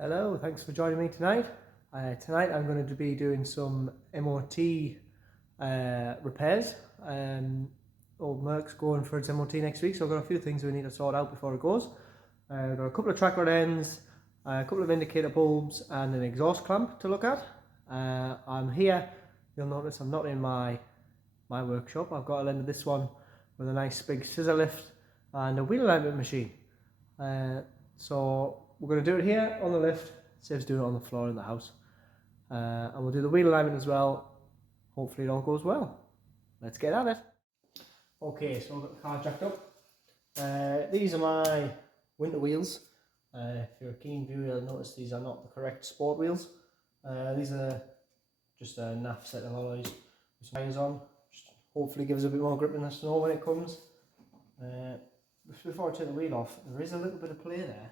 Hello, thanks for joining me tonight. Tonight I'm going to be doing some MOT repairs. Old Merc's going for its MOT next week, so I've got a few things we need to sort out before it goes. I've got a couple of track rod ends, a couple of indicator bulbs and an exhaust clamp to look at. I'm here, you'll notice I'm not in my workshop. I've got a end of this one with a nice big scissor lift and a wheel alignment machine. So we're going to do it here on the lift, saves doing it on the floor in the house. And we'll do the wheel alignment as well. Hopefully it all goes well. Let's get at it. Okay, so I've got the car jacked up. These are my winter wheels. If you're a keen viewer, you'll notice these are not the correct sport wheels. These are just a naff set of alloys with some tires on. Just hopefully gives a bit more grip in the snow when it comes. Before I take the wheel off, there is a little bit of play there,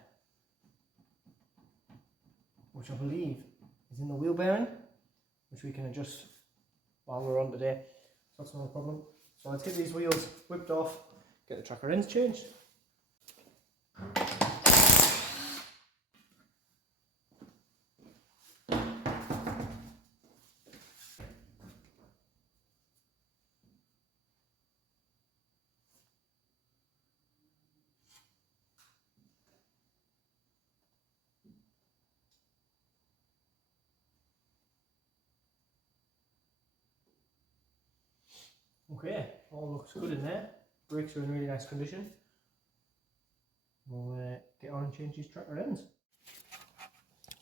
which I believe is in the wheel bearing, which we can adjust while we're on today. So that's not a problem. So let's get these wheels whipped off, get the tracker ends changed. Okay, all looks good in there. Brakes are in really nice condition. We'll get on and change these tracker ends.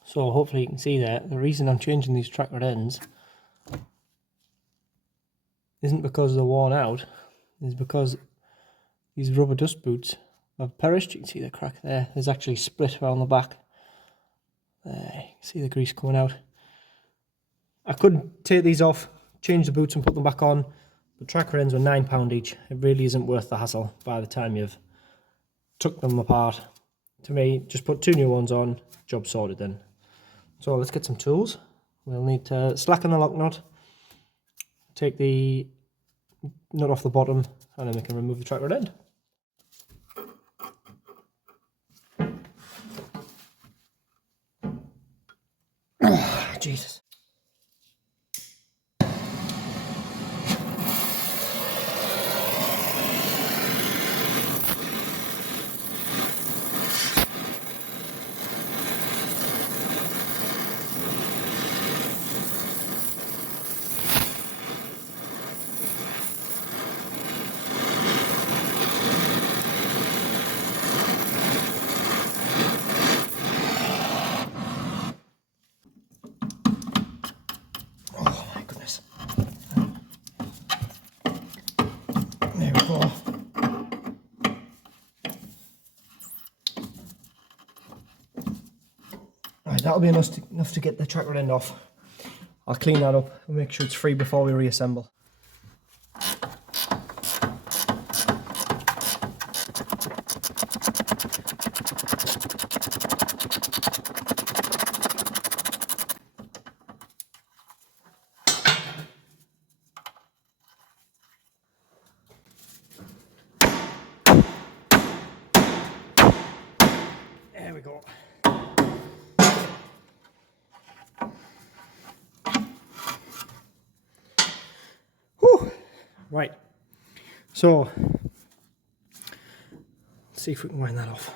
So hopefully you can see that the reason I'm changing these tracker ends isn't because they're worn out, it's because these rubber dust boots have perished. You can see the crack there. There's actually split around the back. There, you can see the grease coming out. I could take these off, change the boots and put them back on. The tracker ends were £9 each. It really isn't worth the hassle by the time you've took them apart. To me, just put 2 new ones on, job sorted then. So let's get some tools. We'll need to slacken the lock nut, take the nut off the bottom, and then we can remove the tracker end. Oh, Jesus. There we go. Right, that'll be enough to get the tracker end off. I'll clean that up and make sure it's free before we reassemble. There we go. Whew. Right, so let's see if we can wind that off.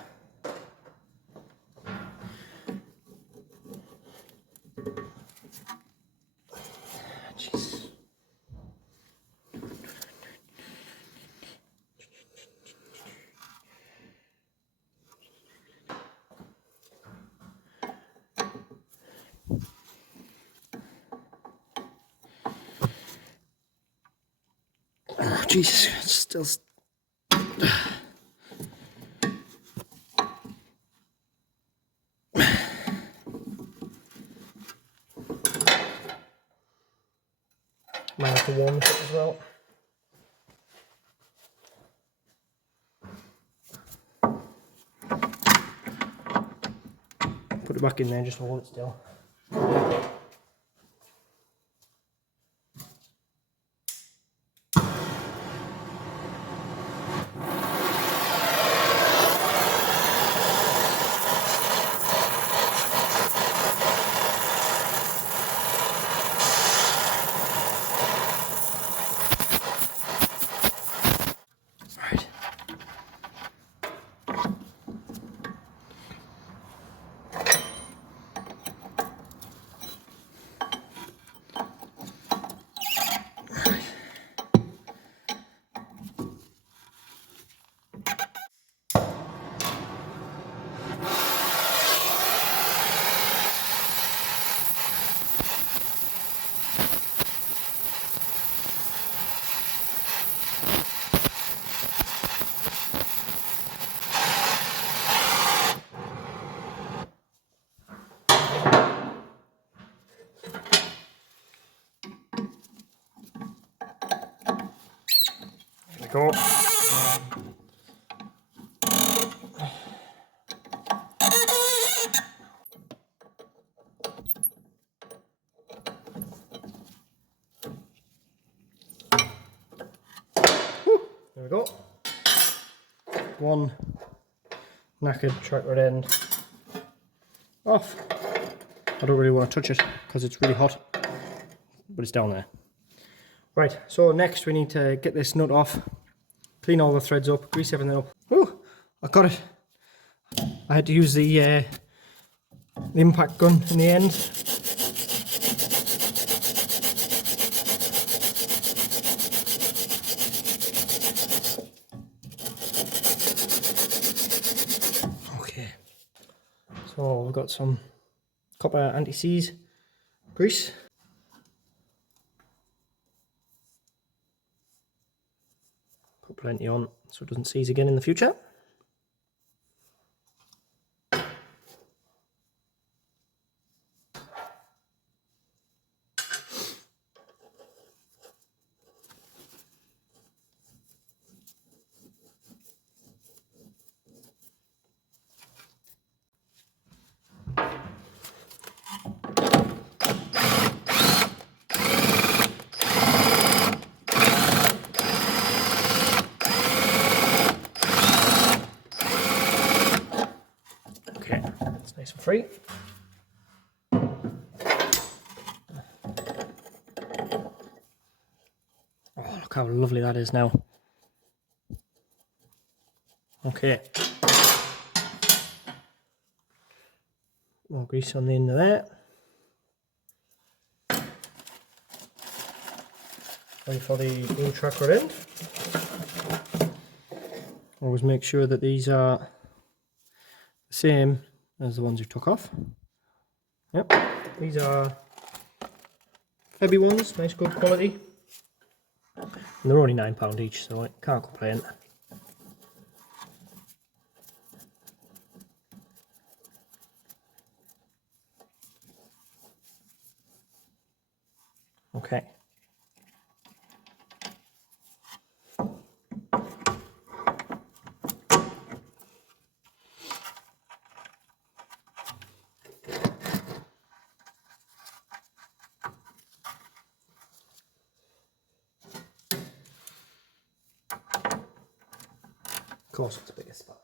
Jeez. Oh, Jesus, it's still. Might have to warm this up as well. Put it back in there, just hold it still. go. There we go. One knackered tractor end off. I don't really want to touch it because it's really hot, but it's down there. Right, so next we need to get this nut off, clean all the threads up, grease everything up. Woo! I got it. I had to use the impact gun in the end. Okay, so we've got some copper anti-seize grease. Put plenty on so it doesn't seize again in the future. Okay, it's nice and free. Oh, look how lovely that is now. Okay. More grease on the end of there. Ready for the new tracker end. Always make sure that these are the same as the ones you took off. Yep, these are heavy ones, nice good quality. And they're only £9 each, so I can't complain. Okay. Of course it's the biggest spot.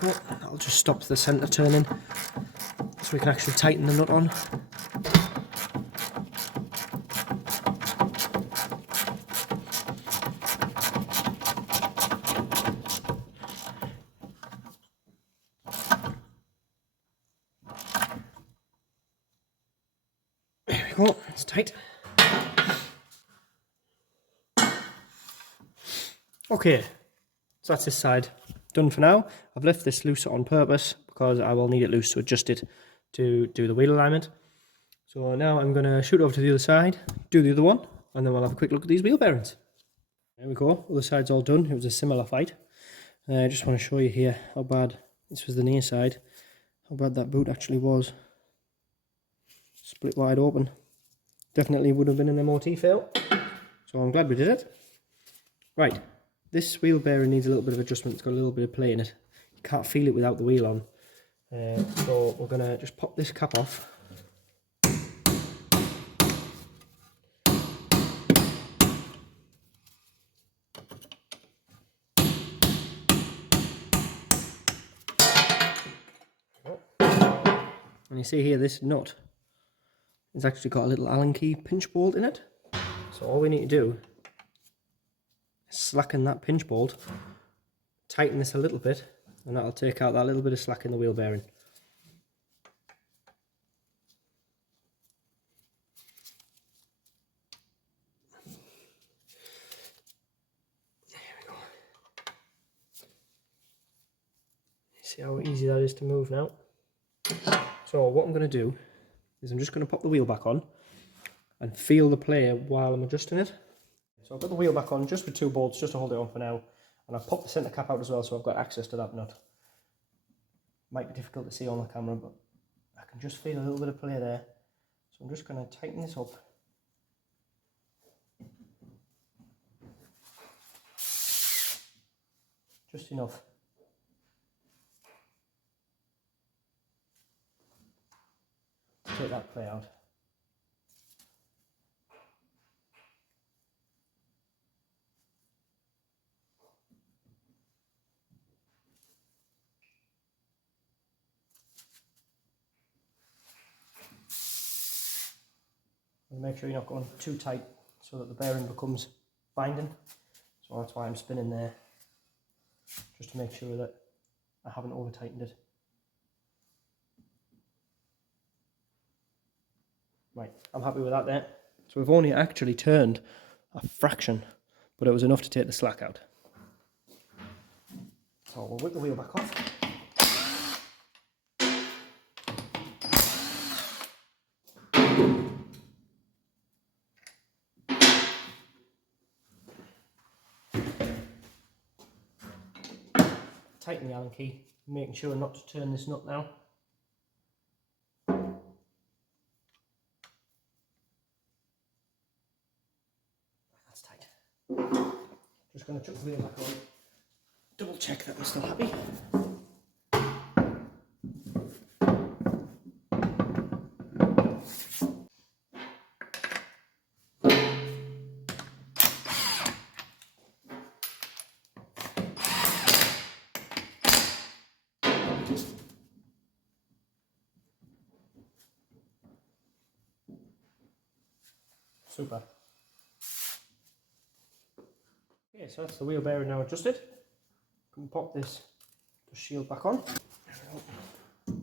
Cool. That'll just stop the centre turning so we can actually tighten the nut on. There we go, it's tight. Okay, so that's this side done for now. I've left this loose on purpose because I will need it loose to adjust it to do the wheel alignment. So now I'm going to shoot over to the other side, do the other one, and then we'll have a quick look at these wheel bearings. There we go, other side's all done. It was a similar fight. I just want to show you here how bad, this was the near side, how bad that boot actually was. Split wide open. Definitely would have been an MOT fail. So I'm glad we did it. Right, this wheel bearing needs a little bit of adjustment. It's got a little bit of play in it. You can't feel it without the wheel on. So we're going to just pop this cap off. And you see here, this nut has actually got a little Allen key pinch bolt in it. So all we need to do is slacken that pinch bolt, tighten this a little bit, and that'll take out that little bit of slack in the wheel bearing. There we go. You See how easy that is to move now. So what I'm going to do is I'm just going to pop the wheel back on and feel the play while I'm adjusting it. So I've got the wheel back on just with 2 bolts just to hold it on for now, and I've popped the centre cap out as well, so I've got access to that nut. Might be difficult to see on the camera, but I can just feel a little bit of play there. So I'm just going to tighten this up. Just enough. Take that play out. And make sure you're not going too tight so that the bearing becomes binding. So that's why I'm spinning there, just to make sure that I haven't over tightened it. Right, I'm happy with that there. So we've only actually turned a fraction, but it was enough to take the slack out. So we'll whip the wheel back off. Tighten the Allen key, making sure not to turn this nut now. That's tight. Just going to chuck the wheel back on, double check that we're still happy. Super. Okay, so that's the wheel bearing now adjusted. Can pop this shield back on. There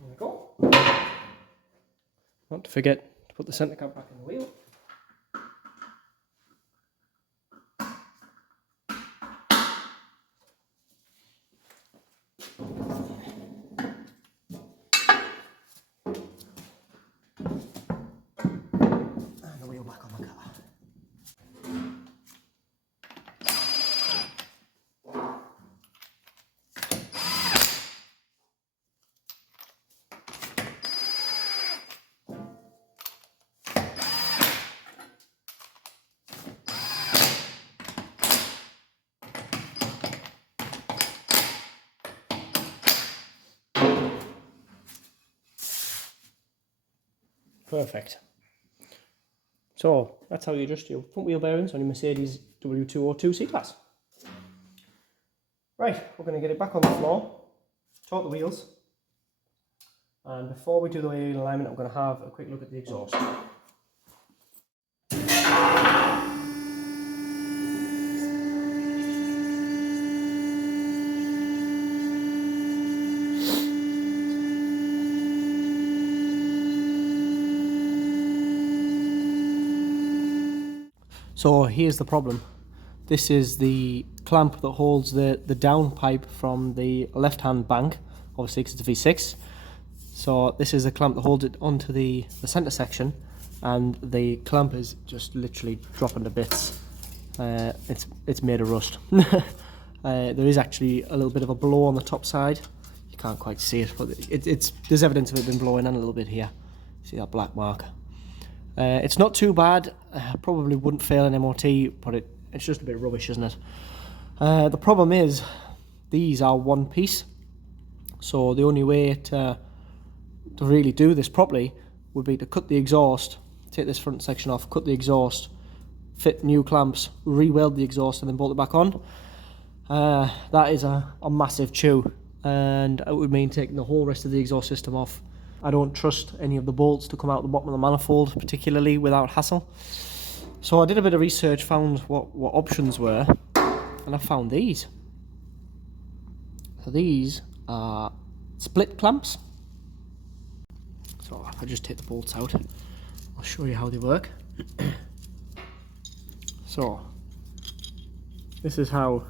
we go. Not to forget to put the centre cap back in the wheel. And the wheel back on the car. Perfect. So that's how you adjust your front wheel bearings on your Mercedes W202 C-Class. Right, we're going to get it back on the floor, taut the wheels, and before we do the wheel alignment, I'm going to have a quick look at the exhaust. So here's the problem. This is the clamp that holds the down pipe from the left hand bank, obviously because it's a V6. So this is the clamp that holds it onto the centre section, and the clamp is just literally dropping to bits. It's made of rust. There is actually a little bit of a blow on the top side. You can't quite see it, but there's evidence of it being blowing in a little bit here. See that black mark? It's not too bad. Probably wouldn't fail an MOT, but it's just a bit rubbish, isn't it? The problem is these are one piece, so the only way to really do this properly would be to cut the exhaust, take this front section off, cut the exhaust, fit new clamps, re-weld the exhaust, and then bolt it back on. That is a massive chew, and it would mean taking the whole rest of the exhaust system off. I don't trust any of the bolts to come out the bottom of the manifold, particularly without hassle. So I did a bit of research, found what options were, and I found these. So these are split clamps. So if I just take the bolts out, I'll show you how they work. So this is how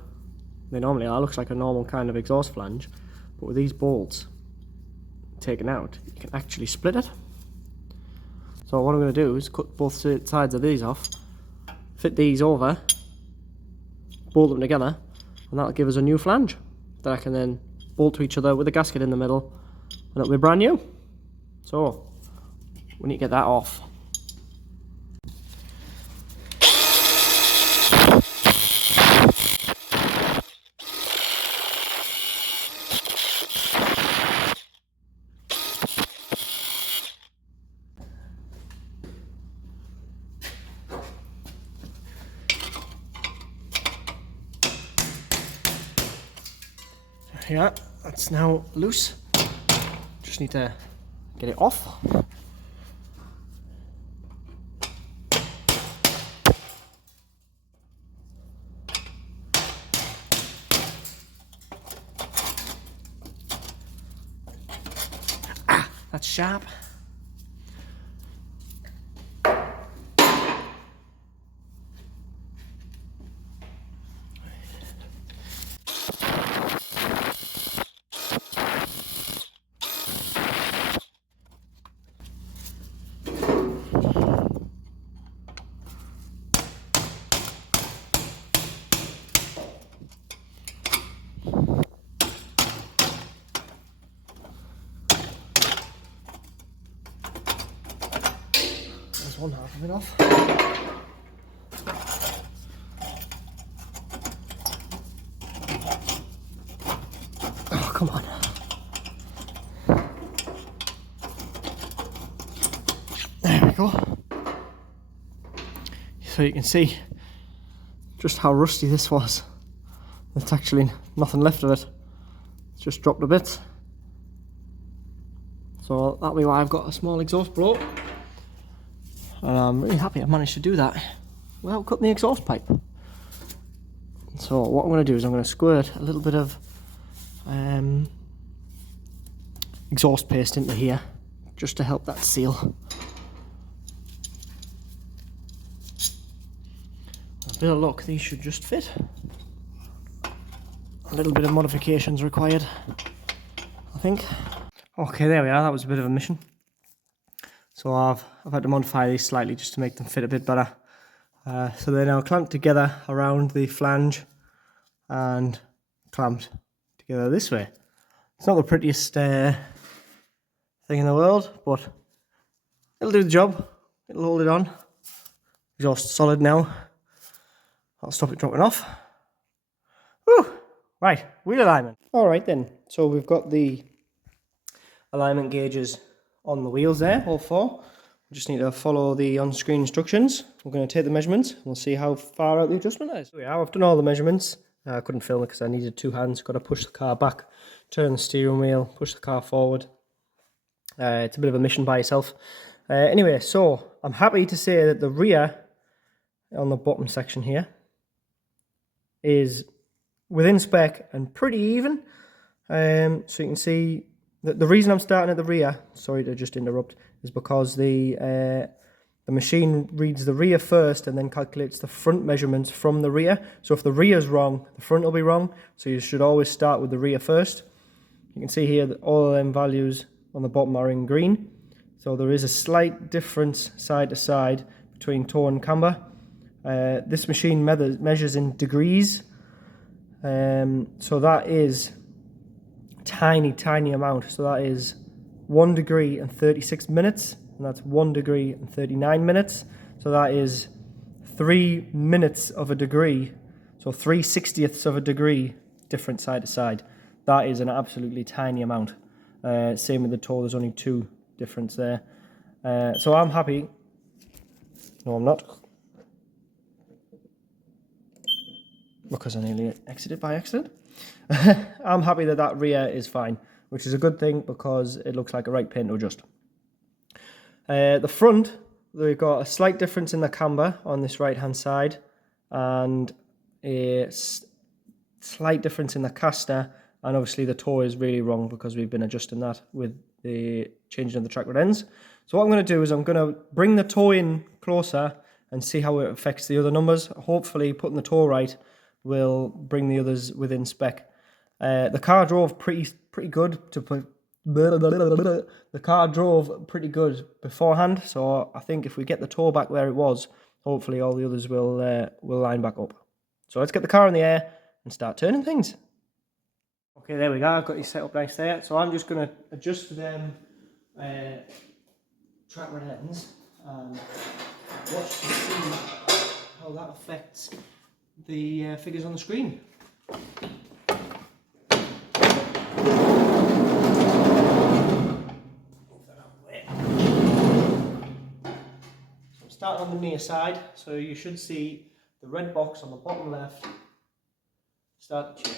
they normally are. Looks like a normal kind of exhaust flange, but with these bolts taken out, you can actually split it. So what I'm going to do is cut both sides of these off, fit these over, bolt them together, and that'll give us a new flange that I can then bolt to each other with a gasket in the middle, and it'll be brand new. So we need to get that off. Yeah, that's now loose. Just need to get it off. Ah, that's sharp. There's one half of it off. Oh, come on. There we go. So you can see just how rusty this was. There's actually nothing left of it. It's just dropped a bit. So that'll be why I've got a small exhaust blow. And I'm really happy I managed to do that without cutting the exhaust pipe. So what I'm going to do is I'm going to squirt a little bit of exhaust paste into here just to help that seal. A bit of luck, these should just fit. A little bit of modifications required, I think. Okay, there we are. That was a bit of a mission. So I've had to modify these slightly just to make them fit a bit better. So they're now clamped together around the flange and clamped together this way. It's not the prettiest thing in the world, but it'll do the job. It'll hold it on. Exhaust solid now. I'll stop it dropping off. Whew. Right, wheel alignment. Alright then, so we've got the alignment gauges on the wheels there, all four. We just need to follow the on-screen instructions. We're going to take the measurements and we'll see how far out the adjustment is. So yeah, I've done all the measurements. I couldn't film it because I needed two hands. Got to push the car back, turn the steering wheel, push the car forward. It's a bit of a mission by itself. Anyway, so I'm happy to say that the rear on the bottom section here is within spec and pretty even. So you can see that the reason I'm starting at the rear, sorry to just interrupt, is because the machine reads the rear first and then calculates the front measurements from the rear. So if the rear is wrong, the front will be wrong. So you should always start with the rear first. You can see here that all of them values on the bottom are in green. So there is a slight difference side to side between toe and camber. This machine measures in degrees. So that is tiny amount. So that is 1 degree and 36 minutes, and that's 1 degree and 39 minutes. So that is 3 minutes of a degree, so 3/60ths of a degree different side to side. That is an absolutely tiny amount. Same with the toe, there's only 2 difference there. So I'm happy. No, I'm not, because I nearly exited by accident. I'm happy that that rear is fine, which is a good thing because it looks like a right paint to adjust. The front, we've got a slight difference in the camber on this right hand side and a slight difference in the caster, and obviously the toe is really wrong because we've been adjusting that with the changing of the track rod ends. So what I'm going to do is I'm going to bring the toe in closer and see how it affects the other numbers. Hopefully putting the toe right will bring the others within spec. The car drove pretty good the car drove pretty good beforehand, so I think if we get the toe back where it was, hopefully all the others will line back up. So let's get the car in the air and start turning things. Okay, there we go. I've got you set up nice there. So I'm just going to adjust them track ends and watch to see how that affects the figures on the screen. Starting on the near side, so you should see the red box on the bottom left start to change.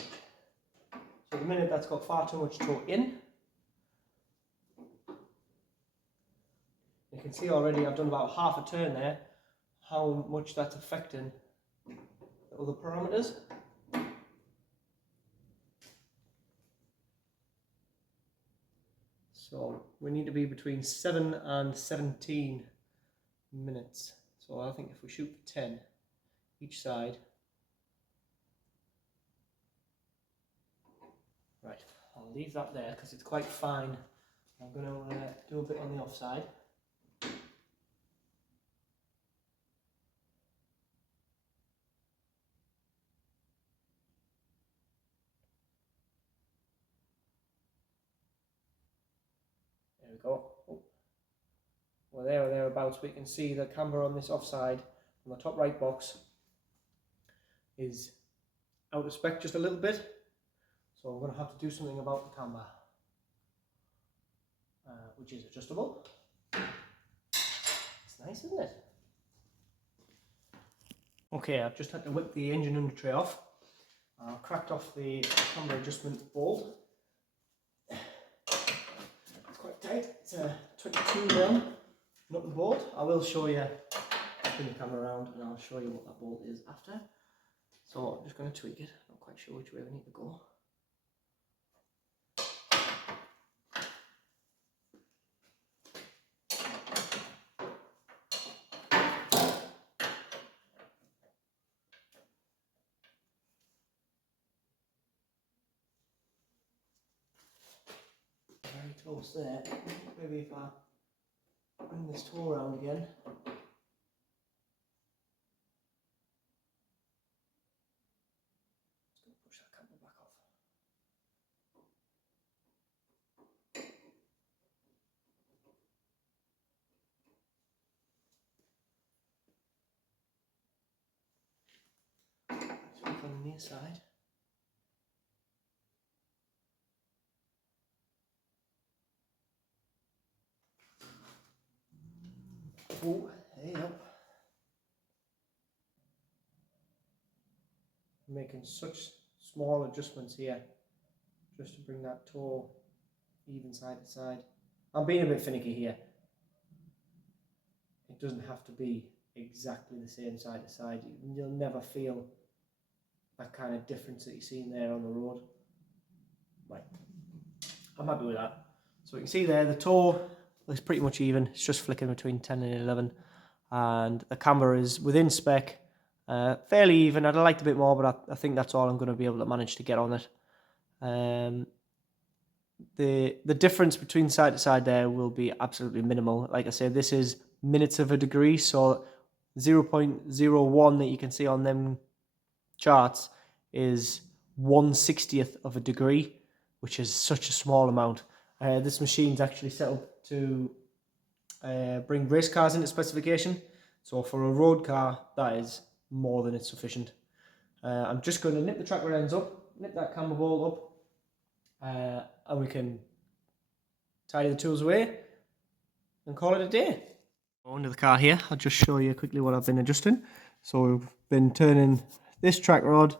So at the minute that's got far too much toe in. You can see already I've done about half a turn there, how much that's affecting the other parameters. So we need to be between 7 and 17 minutes. So I think if we shoot for 10 each side. Right, I'll leave that there because it's quite fine. I'm going to do a bit on the offside. There we go. Oh. Well, there or thereabouts, we can see the camber on this offside on the top right box is out of spec just a little bit. So we're going to have to do something about the camber, which is adjustable. It's nice, isn't it? Okay, I've just had to whip the engine under tray off. I've cracked off the camber adjustment bolt. It's quite tight. It's a 22mm nut and bolt. I will show you, spin the camera around and I'll show you what that bolt is after. So I'm just going to tweak it. Not quite sure which way we need to go. Very close there. Maybe if I bring this toe around again. Just going to push that camera back off. Let's work on the near side. Oh, hey up. I'm making such small adjustments here just to bring that toe even side to side. I'm being a bit finicky here. It doesn't have to be exactly the same side to side. You'll never feel that kind of difference that you're seeing there on the road. Right, I'm happy with that. So you can see there the toe is pretty much even. It's just flicking between 10 and 11, and the camber is within spec, fairly even. I'd have liked a bit more, but I think that's all I'm going to be able to manage to get on it. The difference between side to side there will be absolutely minimal. Like I said, this is minutes of a degree, so 0.01 that you can see on them charts is 1/60th of a degree, which is such a small amount. This machine's actually set up to bring race cars into specification, so for a road car that is more than it's sufficient. I'm just going to nip the track rear ends up, nip that camber bolt up, and we can tidy the tools away and call it a day. Under the car here, I'll just show you quickly what I've been adjusting. So we've been turning this track rod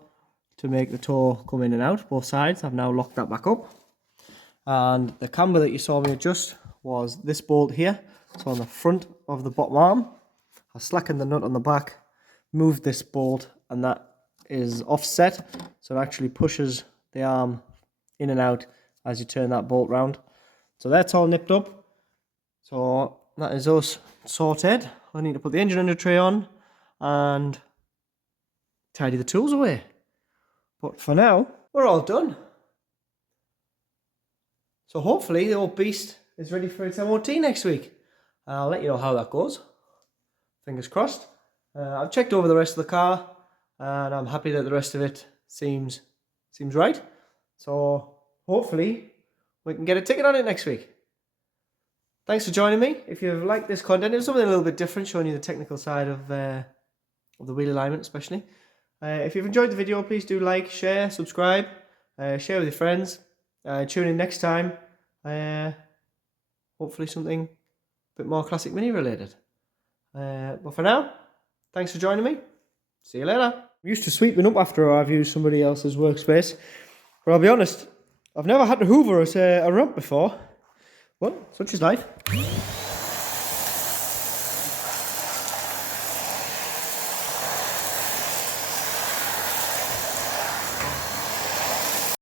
to make the toe come in and out both sides. I've now locked that back up, and the camber that you saw me adjust was this bolt here. So on the front of the bottom arm, I slackened the nut on the back, moved this bolt, and that is offset, so it actually pushes the arm in and out as you turn that bolt round. So that's all nipped up. So that is us sorted. I need to put the engine under tray on, and tidy the tools away. But for now, we're all done. So hopefully the old beast is ready for its MOT next week. I'll let you know how that goes. Fingers crossed. I've checked over the rest of the car and I'm happy that the rest of it seems right. So hopefully we can get a ticket on it next week. Thanks for joining me. If you've liked this content, it was something a little bit different, showing you the technical side of the wheel alignment especially. If you've enjoyed the video, please do like, share, subscribe, share with your friends. Tune in next time. Hopefully something a bit more Classic Mini related. But for now, thanks for joining me. See you later. I'm used to sweeping up after I've used somebody else's workspace. But I'll be honest, I've never had to hoover a ramp before. Well, such is life.